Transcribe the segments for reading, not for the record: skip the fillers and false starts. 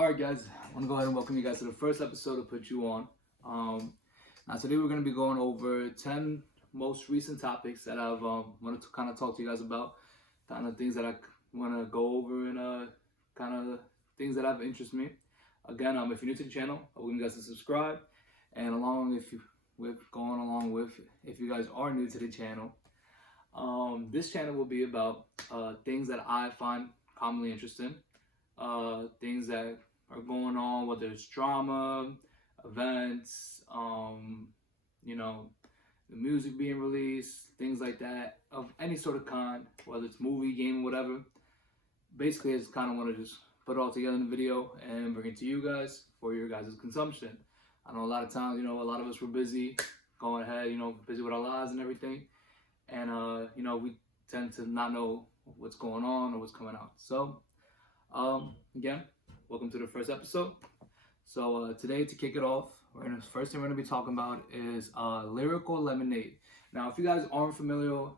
Alright guys, I want to go ahead and welcome you guys to the first episode of Put You On. Now today we're going to be going over 10 most recent topics that I've wanted to kind of talk to you guys about. Kind of things that I want to go over and kind of things that have interested me. Again, if you're new to the channel, I want you guys to subscribe. And if you guys are new to the channel, this channel will be about things that I find commonly interesting. Things that are going on, whether it's drama, events, you know, the music being released, things like that, of any sort of kind, whether it's movie, game, whatever. Basically, I just kind of want to just put it all together in a video and bring it to you guys for your guys' consumption. I know a lot of times, you know, a lot of us were busy, going ahead, you know, busy with our lives and everything. And, you know, we tend to not know what's going on or what's coming out. So, again, welcome to the first episode. So today, to kick it off, first thing we're gonna be talking about is lyrical lemonade. Now, if you guys aren't familiar,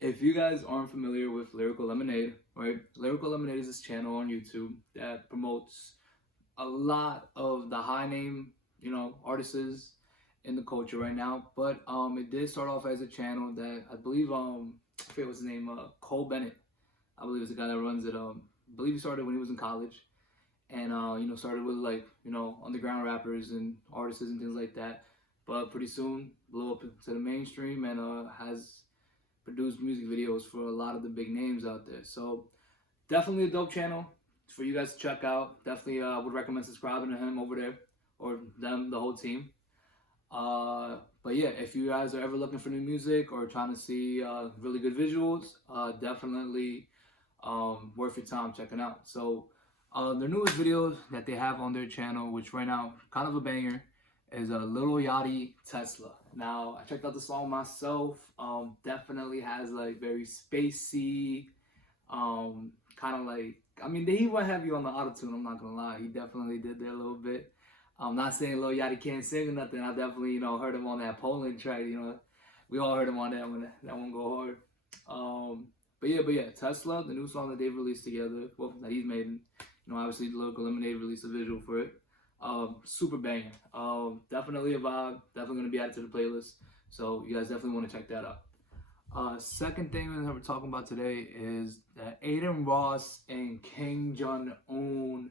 if you guys aren't familiar with Lyrical Lemonade, right? Lyrical Lemonade is this channel on YouTube that promotes a lot of the high name, you know, artists in the culture right now. But it did start off as a channel that I believe I forget what's his name, Cole Bennett, I believe is the guy that runs it. I believe he started when he was in college, and you know, started with like, you know, underground rappers and artists and things like that. But pretty soon blew up to the mainstream and has produced music videos for a lot of the big names out there. So definitely a dope channel for you guys to check out. Definitely would recommend subscribing to him over there, or them, the whole team. But yeah, if you guys are ever looking for new music or trying to see really good visuals, definitely worth your time checking out. So the newest video that they have on their channel, which right now kind of a banger, is Lil Yatchy Tesla. Now, I checked out the song myself. Definitely has like very spacey, kind of like, I mean, he might have you on the autotune, I'm not gonna lie. He definitely did there a little bit. I'm not saying Lil Yachty can't sing or nothing. I definitely, you know, heard him on that Poland track. You know, we all heard him on that one. That one go hard. But yeah, Tesla, the new song that they've released together, well, that he's made. You know, obviously, Lyrical Lemonade released a visual for it. Super banger. Definitely a vibe. Definitely gonna be added to the playlist. So you guys definitely want to check that out. Second thing that we're talking about today is the Adin Ross and King Jong-un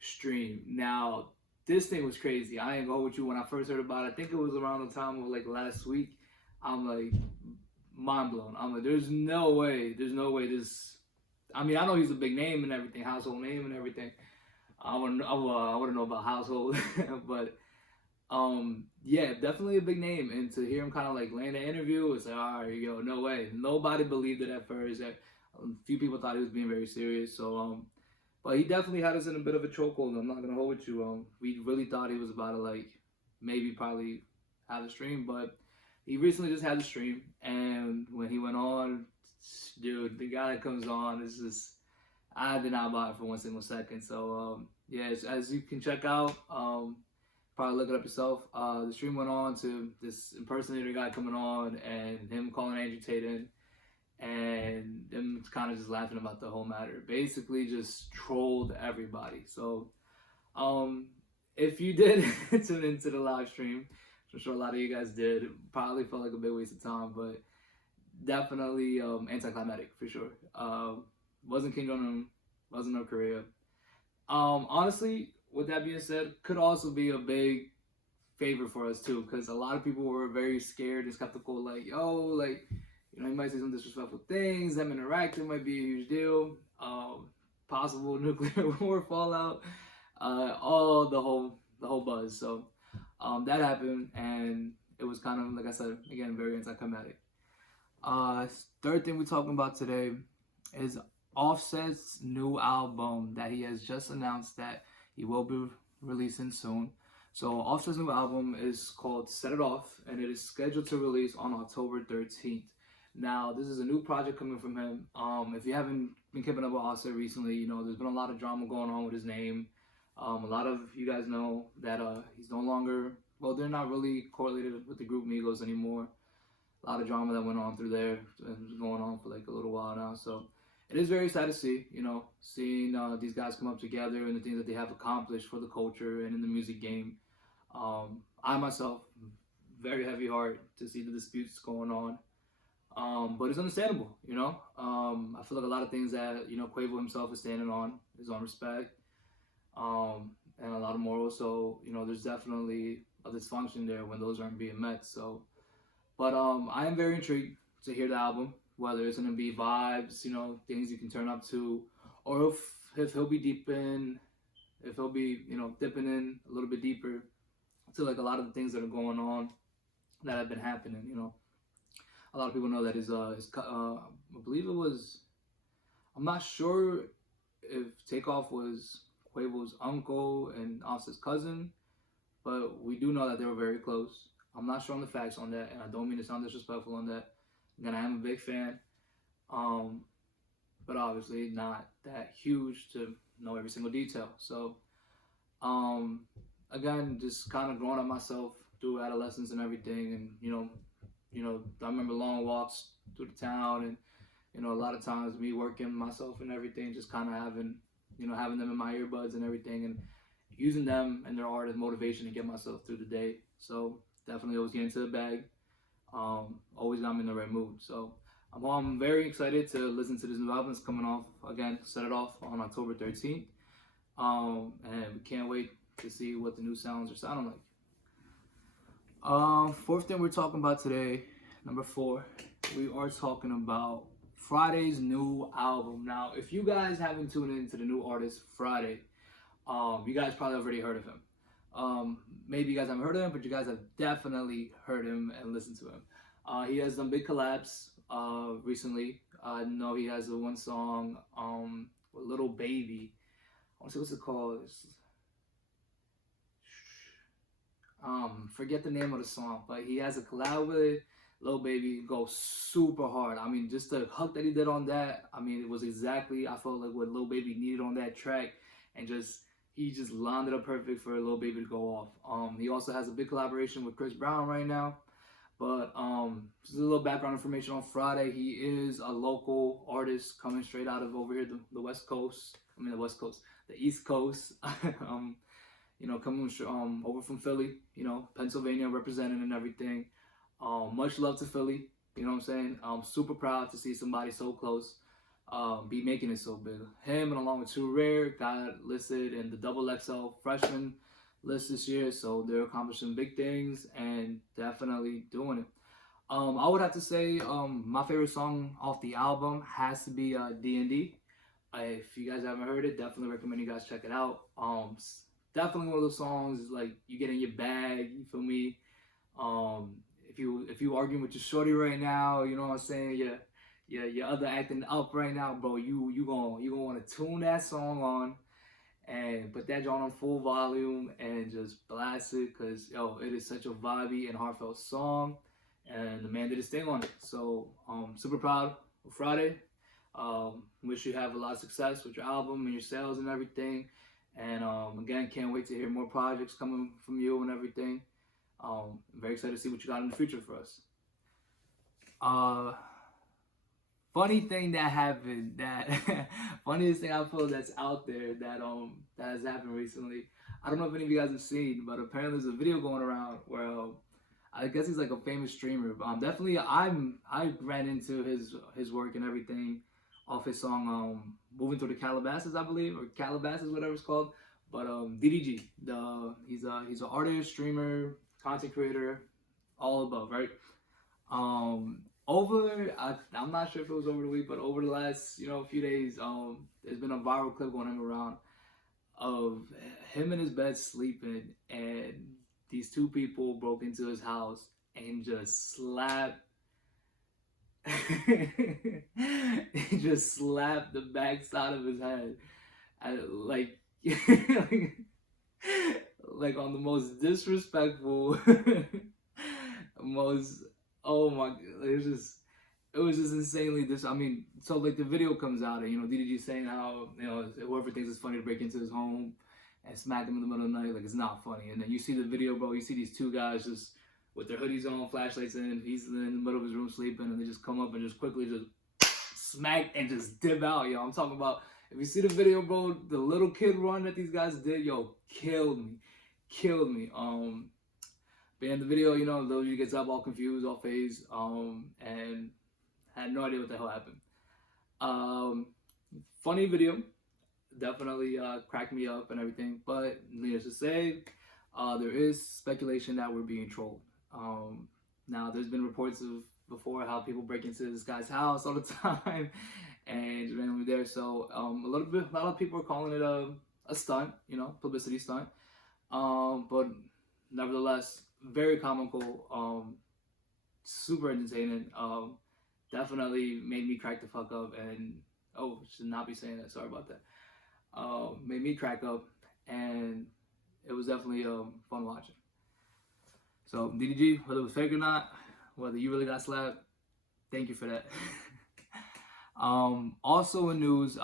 stream. Now, this thing was crazy. I ain't go with you when I first heard about it. I think it was around the time of like last week. I'm like mind blown. I'm like, there's no way this. I mean, I know he's a big name and everything, household name and everything. I wouldn't know about household, but yeah, definitely a big name. And to hear him kind of like land an interview, it's like, all right, yo, no way. Nobody believed it at first. A few people thought he was being very serious. So but he definitely had us in a bit of a chokehold. I'm not gonna hold with you. We really thought he was about to like probably have a stream, but he recently just had a stream, and when he went on, dude, the guy that comes on is just, I did not buy it for 1 single second. So yeah, as you can check out, probably look it up yourself. The stream went on to this impersonator guy coming on, and him calling Andrew Tate in, and them kind of just laughing about the whole matter. Basically just trolled everybody. So if you did tune into the live stream, which I'm sure a lot of you guys did, it probably felt like a big waste of time, but definitely anticlimactic for sure. Wasn't King Jong-un, wasn't North Korea. Honestly, with that being said, could also be a big favor for us too, because a lot of people were very scared and skeptical, like, yo, like, you know, he might say some disrespectful things, them interacting might be a huge deal, possible nuclear war fallout, all the whole buzz. So that happened, and it was kind of, like I said, again, very anticlimactic. Third thing we're talking about today is Offset's new album that he has just announced that he will be releasing soon. So Offset's new album is called Set It Off, and it is scheduled to release on October 13th. Now, this is a new project coming from him. If you haven't been keeping up with Offset recently, you know, there's been a lot of drama going on with his name. A lot of you guys know that he's no longer, well, they're not really correlated with the group Migos anymore. A lot of drama that went on through there and going on for like a little while now. So it is very sad to see, you know, seeing these guys come up together and the things that they have accomplished for the culture and in the music game. I myself, very heavy heart to see the disputes going on. But it's understandable, you know. I feel like a lot of things that, you know, Quavo himself is standing on his own respect, and a lot of morals. So, you know, there's definitely a dysfunction there when those aren't being met. So, but I am very intrigued to hear the album, whether it's gonna be vibes, you know, things you can turn up to, or if he'll be if he'll be, you know, dipping in a little bit deeper to like a lot of the things that are going on that have been happening, you know. A lot of people know that I believe it was, I'm not sure if Takeoff was Quavo's uncle and Offset's cousin, but we do know that they were very close. I'm not sure on the facts on that, and I don't mean to sound disrespectful on that. Again, I am a big fan, but obviously not that huge to know every single detail. So, again, just kind of growing up myself through adolescence and everything, and you know, I remember long walks through the town, and you know, a lot of times me working myself and everything, just kind of having them in my earbuds and everything, and using them and their art as motivation to get myself through the day. So definitely always get into the bag. Always got me in the right mood. So I'm very excited to listen to this new album that's coming off. Again, set it off on October 13th. And we can't wait to see what the new sounds are sounding like. Fourth thing we're talking about today, number 4, we are talking about Friday's new album. Now, if you guys haven't tuned into the new artist Friday, you guys probably already heard of him. Maybe you guys haven't heard of him, but you guys have definitely heard him and listened to him. He has done big collabs recently. I know he has one song with Little Baby. I want to see what's it called. Forget the name of the song, but he has a collab with Lil Baby. Goes super hard. I mean, just the hook that he did on that, I mean, it was exactly, I felt like what Lil Baby needed on that track, and he just lined it up perfect for Lil Baby to go off. He also has a big collaboration with Chris Brown right now. But just a little background information on Friday. He is a local artist coming straight out of over here, the West Coast. I mean, the East Coast. You know, coming over from Philly, you know, Pennsylvania, representing and everything. Much love to Philly, you know what I'm saying? I'm super proud to see somebody so close be making it so big. Him, and along with Too Rare, got listed in the XXL freshman list this year, so they're accomplishing big things and definitely doing it. I would have to say my favorite song off the album has to be D&D. If you guys haven't heard it, definitely recommend you guys check it out. Definitely one of those songs is like you get in your bag, you feel me? If you arguing with your shorty right now, you know what I'm saying? Your other acting up right now, bro. You gonna want to tune that song on and put that joint on full volume and just blast it, cause yo, it is such a vibey and heartfelt song, and the man did his thing on it. So super proud of Friday. Wish you have a lot of success with your album and your sales and everything. And again, can't wait to hear more projects coming from you and everything. I'm very excited to see what you got in the future for us. Funny thing that happened, funniest thing I feel that's out there that has happened recently. I don't know if any of you guys have seen, but apparently there's a video going around where I guess he's like a famous streamer. Definitely I ran into his work and everything off his song Moving Through the Calabasas, I believe, or Calabasas, whatever it's called. But DDG, he's an artist, streamer, content creator, all above, right? I'm not sure if it was over the week, but over the last few days, there's been a viral clip going around of him in his bed sleeping, and these two people broke into his house and just slapped he just slapped the backside of his head, like like on the most disrespectful most, oh my, it was just insanely I mean, so like the video comes out and DDG saying how whoever thinks it's funny to break into his home and smack him in the middle of the night, like it's not funny. And then you see the video, bro, you see these two guys just with their hoodies on, flashlights in, he's in the middle of his room sleeping, and they just come up and just quickly just smack and just dip out, yo. I'm talking about, if you see the video, bro, the little kid run that these guys did, yo, killed me. But in the video, you know, those you gets up all confused, all phased, and had no idea what the hell happened. Funny video, definitely cracked me up and everything. But needless to say, there is speculation that we're being trolled. Now, there's been reports of before how people break into this guy's house all the time and just randomly there. So a lot of people are calling it a stunt, you know, publicity stunt. But nevertheless, very comical, super entertaining. Definitely made me crack the fuck up, and should not be saying that. Sorry about that. Made me crack up, and it was definitely fun watching. So DDG, whether it was fake or not, whether you really got slapped, thank you for that. Also in news,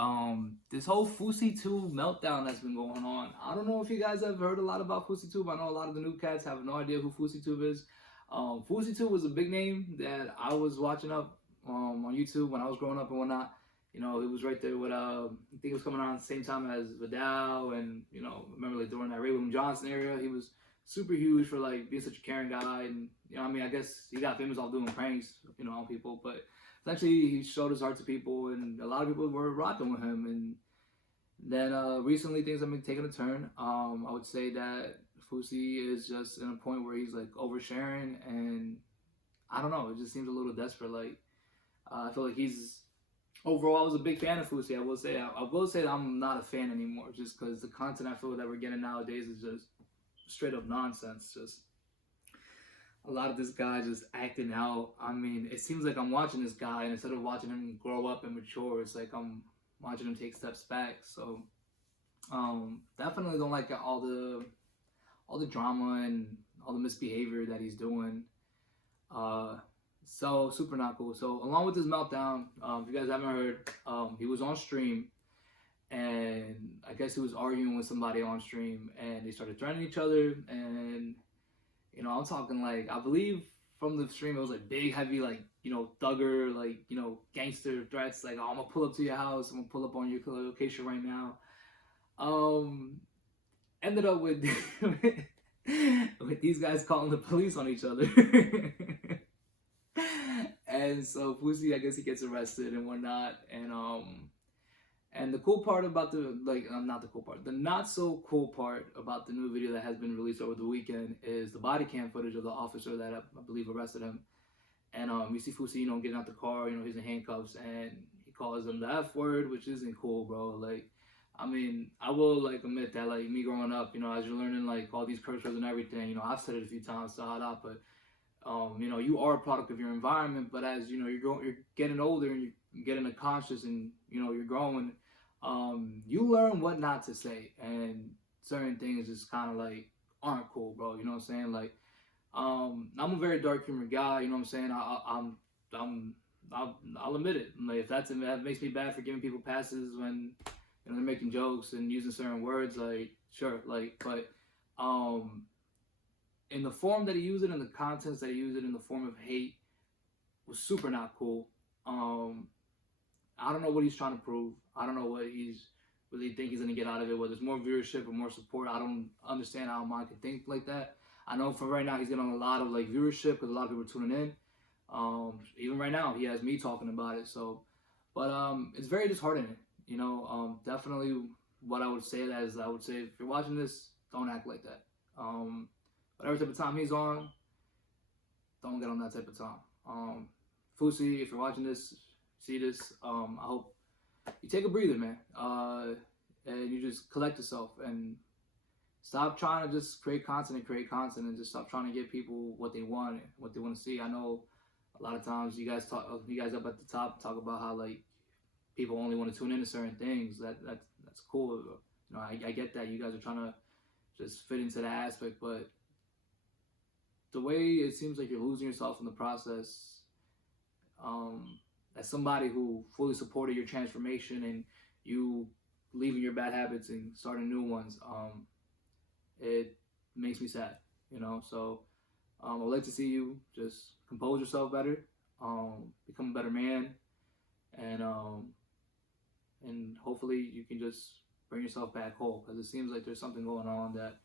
this whole FouseyTube meltdown that's been going on. I don't know if you guys have heard a lot about FouseyTube. I know a lot of the new cats have no idea who FouseyTube is. FouseyTube was a big name that I was watching up on YouTube when I was growing up and whatnot. You know, it was right there with I think it was coming around at the same time as Vidal, and you know, remember like during that Ray William Johnson era, he was super huge for like being such a caring guy, and you know, I mean, I guess he got famous off doing pranks, you know, on people, but essentially he showed his heart to people, and a lot of people were rocking with him. And then recently things have been taking a turn. I would say that Fousey is just in a point where he's like oversharing, and I don't know, it just seems a little desperate. Like I feel like he's overall, I was a big fan of Fousey. I will say that I'm not a fan anymore, just because the content I feel that we're getting nowadays is just straight up nonsense. Just a lot of this guy just acting out. I mean, it seems like I'm watching this guy, and instead of watching him grow up and mature, it's like I'm watching him take steps back. So definitely don't like all the drama and all the misbehavior that he's doing. So super not cool. So along with this meltdown, if you guys haven't heard, he was on stream, and I guess he was arguing with somebody on stream, and they started threatening each other. And you know, I'm talking like, I believe from the stream it was like big, heavy, like, you know, thugger, like, you know, gangster threats, like, oh, I'm gonna pull up to your house, I'm gonna pull up on your location right now. Ended up with with these guys calling the police on each other. And so Fousey, I guess he gets arrested and whatnot. And the cool part about the, not the cool part, the not so cool part about the new video that has been released over the weekend is the body cam footage of the officer that I believe arrested him. And you see Fousey, you know, getting out the car, you know, he's in handcuffs, and he calls him the F word, which isn't cool, bro. Like, I mean, I will like admit that, like, me growing up, you know, as you're learning like all these curse words and everything, you know, I've said it a few times, but you know, you are a product of your environment. But as you know, you're getting older, and you're getting conscious, and you know, you're growing. You learn what not to say, and certain things just kind of like aren't cool, bro. You know what I'm saying? Like, I'm a very dark humor guy. You know what I'm saying? I'll admit it. Like, if that makes me bad for giving people passes when, you know, they're making jokes and using certain words, like, sure, like, but in the form that he used it, in the contents that he used it, in the form of hate, was super not cool. I don't know what he's trying to prove. I don't know what he's really think he's gonna get out of it, whether it's more viewership or more support. I don't understand how a mind can think like that. I know for right now he's getting a lot of like viewership because a lot of people are tuning in. Even right now he has me talking about it. So, but it's very disheartening. You know, definitely what I would say is I would say, if you're watching this, don't act like that. Whatever type of time he's on, don't get on that type of time. Fousey, if you're watching this, see this, I hope you take a breather, man, and you just collect yourself and stop trying to just create content, and just stop trying to give people what they want, what they want to see. I know a lot of times you guys up at the top talk about how like people only want to tune into certain things. That's cool. You know, I get that you guys are trying to just fit into that aspect, but the way it seems like you're losing yourself in the process, as somebody who fully supported your transformation and you leaving your bad habits and starting new ones, it makes me sad, you know. So I would like to see you just compose yourself better, become a better man, and hopefully you can just bring yourself back whole, because it seems like there's something going on that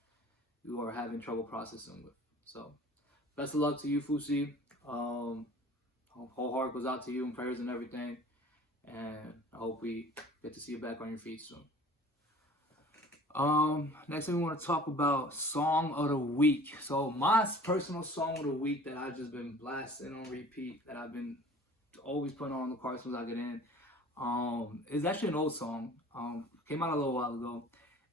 you are having trouble processing with. So best of luck to you, Fousey. Whole heart goes out to you and prayers and everything, and I hope we get to see you back on your feet soon. Next thing we want to talk about song of the week. So my personal song of the week that I've just been blasting on repeat, that I've been always putting on the car as soon as I get in, is actually an old song. Came out a little while ago.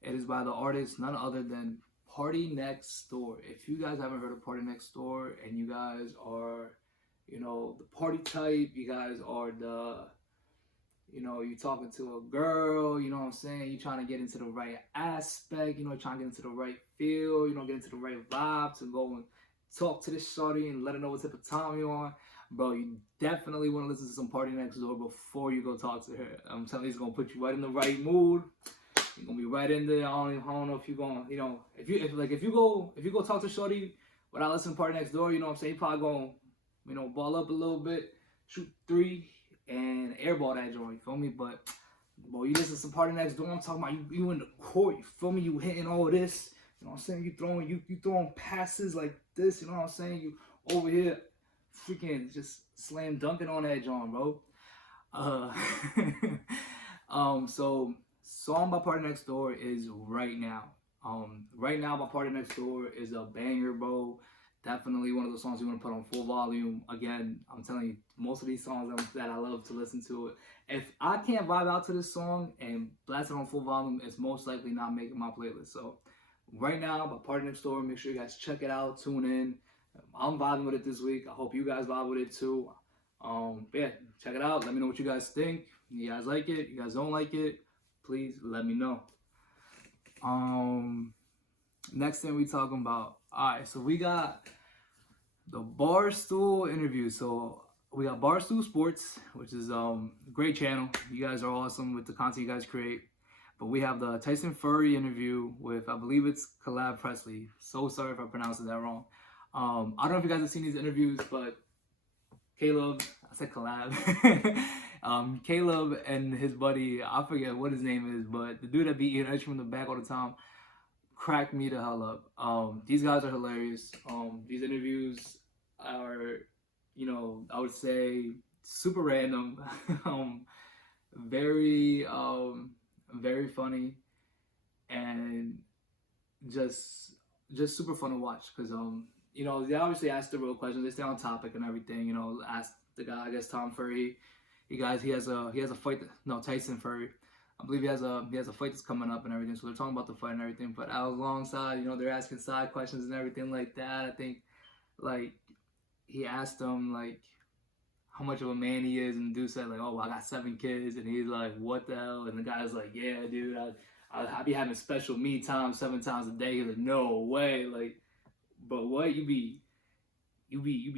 It is by the artist none other than Party Next Door. If you guys haven't heard of Party Next Door and you guys are, you know, the party type, you guys are the, you know, you're talking to a girl, you know what I'm saying? You're trying to get into the right aspect, you know, trying to get into the right feel, you know, get into the right vibe to go and talk to this shorty and let her know what type of time you're on. Bro, you definitely want to listen to some Party Next Door before you go talk to her. I'm telling you, it's going to put you right in the right mood. You're going to be right in there. I don't know if you're going to, you know, if you go talk to shorty without listening to Party Next Door, you know what I'm saying? You're probably going to, you know, ball up a little bit, shoot 3, and airball that joint, you feel me? But, boy, you listen to some Party Next Door, I'm talking about you in the court, you feel me? You hitting all this, you know what I'm saying? You throwing passes like this, you know what I'm saying? You over here freaking just slam dunking on that joint, bro. So song by Party Next Door is Right Now. Right Now by Party Next Door is a banger, bro. Definitely one of the songs you want to put on full volume. Again, I'm telling you, most of these songs that I love to listen to, if I can't vibe out to this song and blast it on full volume, it's most likely not making my playlist. So Right Now by Party Next Door, make sure you guys check it out, tune in. I'm vibing with it this week. I hope you guys vibe with it too. Yeah, check it out. Let me know what you guys think. You guys like it? You guys don't like it? Please let me know. Next thing we talking about. Alright, so we got the Barstool interview. So we got Barstool Sports, which is a great channel. You guys are awesome with the content you guys create. But we have the Tyson Furry interview with, I believe it's Collab Presley. So sorry if I pronounced that wrong. I don't know if you guys have seen these interviews, but Caleb, I said Collab. Caleb and his buddy, I forget what his name is, but the dude that be eating ice cream in the back all the time, cracked me the hell up. These guys are hilarious. These interviews are, you know, I would say super random, very funny, and just super fun to watch, because you know, they obviously ask the real questions, they stay on topic and everything. You know, ask the guy, I guess Tom Furry, he has a fight. No, Tyson Furry, I believe he has a fight that's coming up and everything. So they're talking about the fight and everything. But alongside, you know, they're asking side questions and everything like that. I think, like, he asked him like how much of a man he is, and the dude said like, "Oh, well, I got 7 kids," and he's like, "What the hell?" And the guy's like, "Yeah, dude, I be having special me time 7 times a day." He's like, "No way!" Like, but what, you be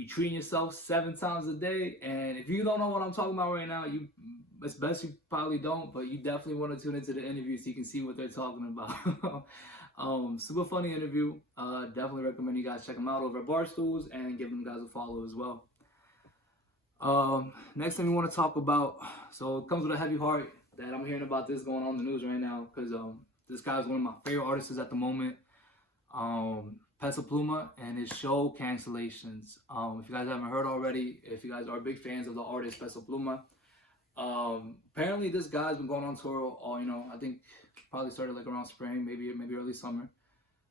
treating yourself 7 times a day? And if you don't know what I'm talking about right now, it's best you probably don't, but you definitely want to tune into the interview so you can see what they're talking about. Super funny interview. Definitely recommend you guys check them out over at Barstools and give them guys a follow as well. Next thing we want to talk about, so it comes with a heavy heart that I'm hearing about this going on in the news right now, because this guy's one of my favorite artists at the moment. Peso Pluma and his show Cancellations. If you guys haven't heard already, if you guys are big fans of the artist Peso Pluma, apparently this guy's been going on tour all, you know, I think probably started like around spring, maybe early summer,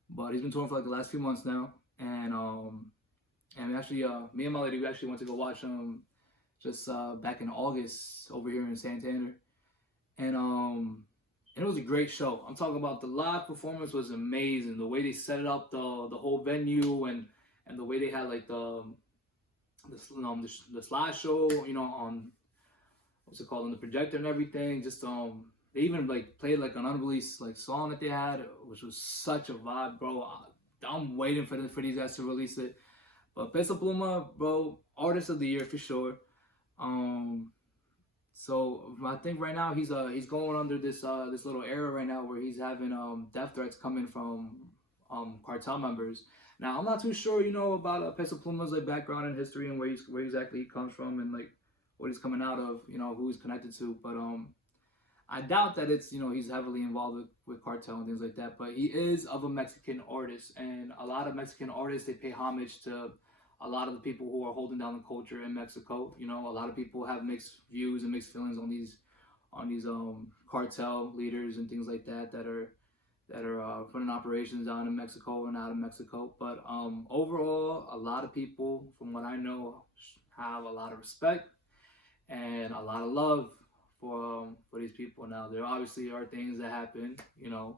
but he's been touring for like the last few months now. And actually, me and my lady, we actually went to go watch him just back in August over here in Santander, and it was a great show. I'm talking about the live performance was amazing. The way they set it up, the whole venue, and the way they had like the slideshow, you know, on what's it called, on the projector and everything. Just they even like played like an unreleased like song that they had, which was such a vibe, bro. I'm waiting for these guys to release it. But Peso Pluma, bro, artist of the year for sure. So I think right now he's going under this little era right now where he's having death threats coming from cartel members. Now I'm not too sure, you know, about Peso Pluma's like background and history and where exactly he comes from and like what he's coming out of, you know, who he's connected to. But I doubt that it's, you know, he's heavily involved with cartel and things like that. But he is of a Mexican artist, and a lot of Mexican artists, they pay homage to a lot of the people who are holding down the culture in Mexico. You know, a lot of people have mixed views and mixed feelings on these cartel leaders and things like that that are running operations down in Mexico and out of Mexico. But overall, a lot of people, from what I know, have a lot of respect and a lot of love for these people. Now, there obviously are things that happen, you know,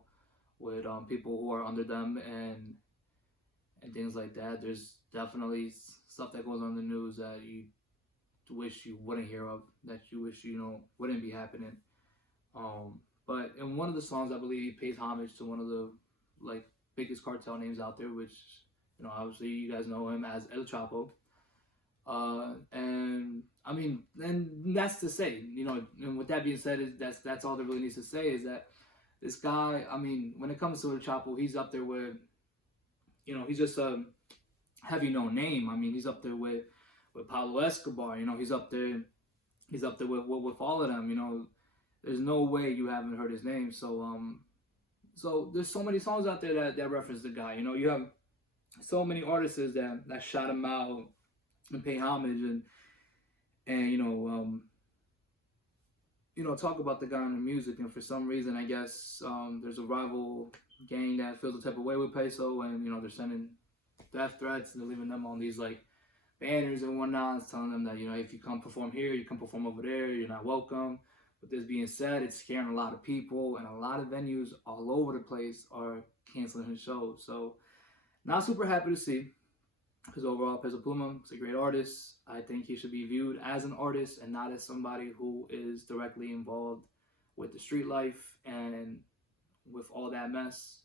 with people who are under them and things like that. There's definitely stuff that goes on in the news that you wish you wouldn't hear of, that you wish, you know, wouldn't be happening. But in one of the songs, I believe he pays homage to one of the like biggest cartel names out there, which, you know, obviously you guys know him as El Chapo. And I mean, and that's to say, you know, and with that being said, that's all that really needs to say is that this guy, I mean, when it comes to El Chapo, he's up there with, you know, he's just a heavy known name. I mean, he's up there with Pablo Escobar, you know, he's up there with all of them, you know. There's no way you haven't heard his name. So so there's so many songs out there that reference the guy. You know, you have so many artists that shout him out and pay homage and you know, talk about the guy in the music. And for some reason, I guess there's a rival gang that feels the type of way with Peso, and you know, they're sending death threats and they're leaving them on these like banners and whatnot, telling them that, you know, if you come perform here, you come perform over there, you're not welcome. With this being said, it's scaring a lot of people, and a lot of venues all over the place are canceling his shows. So, not super happy to see, because overall, Peso Pluma is a great artist. I think he should be viewed as an artist and not as somebody who is directly involved with the street life and with all that mess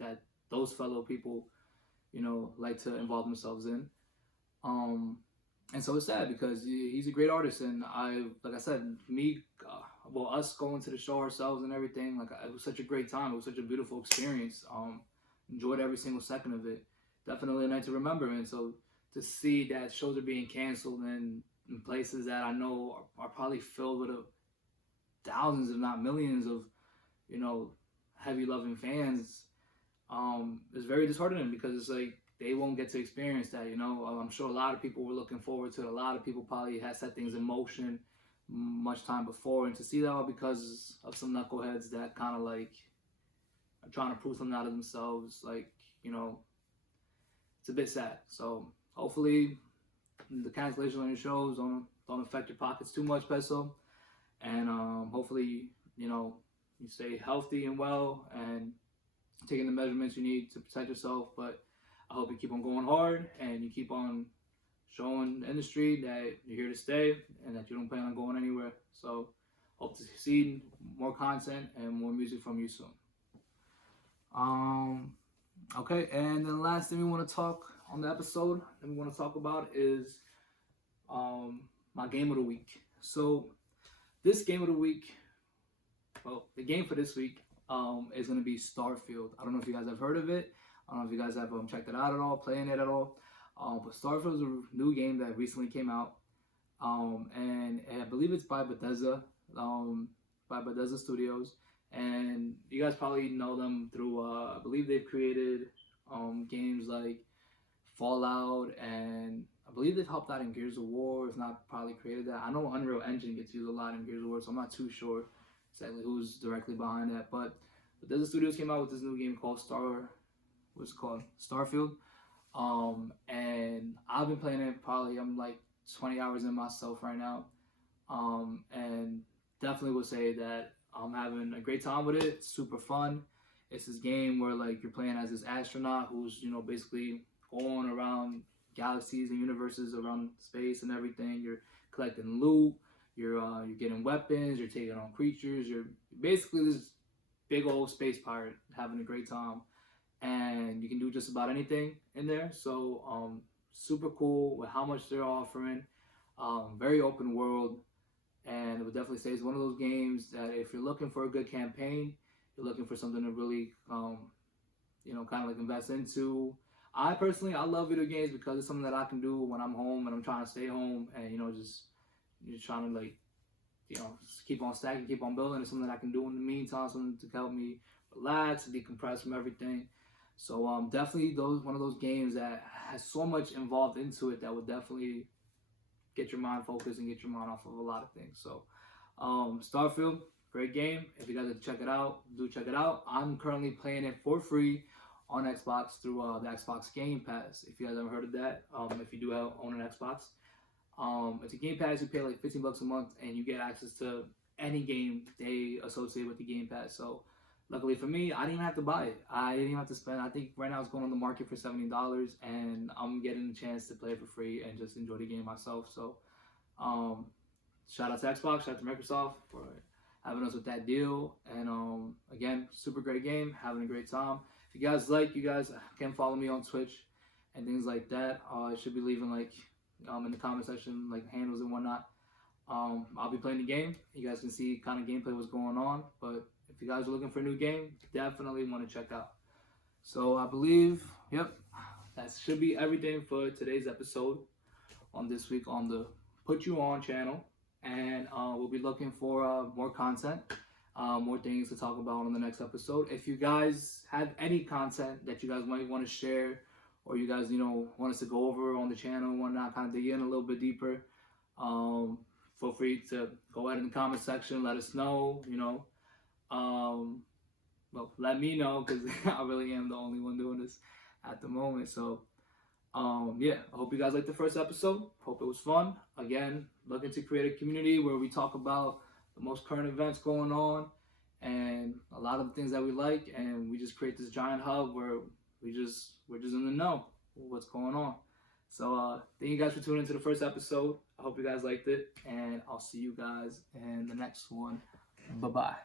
that those fellow people, you know, like to involve themselves in. And so it's sad because he's a great artist, and like I said, us going to the show ourselves and everything, like it was such a great time. It was such a beautiful experience. Enjoyed every single second of it. Definitely a night to remember. And so to see that shows are being canceled in places that I know are probably filled with thousands, if not millions, of, you know, heavy loving fans, is very disheartening, because it's like they won't get to experience that, you know. I'm sure a lot of people were looking forward to it. A lot of people probably had set things in motion much time before, and to see that all because of some knuckleheads that kind of like are trying to prove something out of themselves, like, you know, it's a bit sad. So hopefully the cancellation on your shows don't affect your pockets too much, Peso, and hopefully, you know, you stay healthy and well and taking the measurements you need to protect yourself. But I hope you keep on going hard and you keep on showing the industry that you're here to stay and that you don't plan on going anywhere. So hope to see more content and more music from you soon. Okay, and then the last thing we want to talk on the episode that we want to talk about is my game of the week. So this game of the week, well, the game for this week is going to be Starfield. I don't know if you guys have heard of it. I don't know if you guys have checked it out at all, playing it at all. But Starfield is a new game that recently came out. And I believe it's by Bethesda Studios. And you guys probably know them through, I believe they've created games like Fallout, and I believe they've helped out in Gears of War, if not probably created that. I know Unreal Engine gets used a lot in Gears of War, so I'm not too sure exactly who's directly behind that. But Bethesda Studios came out with this new game called Starfield. And I've been playing it I'm like 20 hours in myself right now. And definitely would say that I'm having a great time with it. It's super fun. It's this game where like you're playing as this astronaut who's, you know, basically going around galaxies and universes around space and everything. You're collecting loot. You're getting weapons. You're taking on creatures. You're basically this big old space pirate having a great time. And you can do just about anything in there. So super cool with how much they're offering. Very open world. And I would definitely say it's one of those games that if you're looking for a good campaign, you're looking for something to really, you know, kind of like invest into. I love video games because it's something that I can do when I'm home and I'm trying to stay home and, you know, just you're trying to like, you know, just keep on stacking, keep on building. It's something I can do in the meantime, something to help me relax and decompress from everything. So definitely one of those games that has so much involved into it that would definitely get your mind focused and get your mind off of a lot of things. So Starfield, great game. If you guys have to check it out, do check it out. I'm currently playing it for free on Xbox through the Xbox Game Pass. If you guys haven't heard of that, if you do own an Xbox, it's a Game Pass. You pay like $15 a month, and you get access to any game they associate with the Game Pass. So luckily for me, I didn't even have to buy it. I didn't even have to spend. I think right now it's going on the market for $70, and I'm getting the chance to play it for free and just enjoy the game myself. So shout out to Xbox, shout out to Microsoft for having us with that deal. And again, super great game, having a great time. If you guys like, you guys can follow me on Twitch and things like that. I should be leaving like in the comment section like handles and whatnot. I'll be playing the game. You guys can see kind of gameplay what's going on. But if you guys are looking for a new game, definitely want to check out. So I believe, yep, that should be everything for today's episode on this week on the Put You On channel. And we'll be looking for more content, more things to talk about on the next episode. If you guys have any content that you guys might want to share, or you guys, you know, want us to go over on the channel and whatnot, kind of dig in a little bit deeper, feel free to go ahead in the comment section, let us know, you know. Well, let me know, because I really am the only one doing this at the moment. So yeah, I hope you guys liked the first episode. Hope it was fun. Again, looking to create a community where we talk about the most current events going on and a lot of the things that we like, and we just create this giant hub where we're just in the know with what's going on. So thank you guys for tuning into the first episode. I hope you guys liked it, and I'll see you guys in the next one. Bye-bye.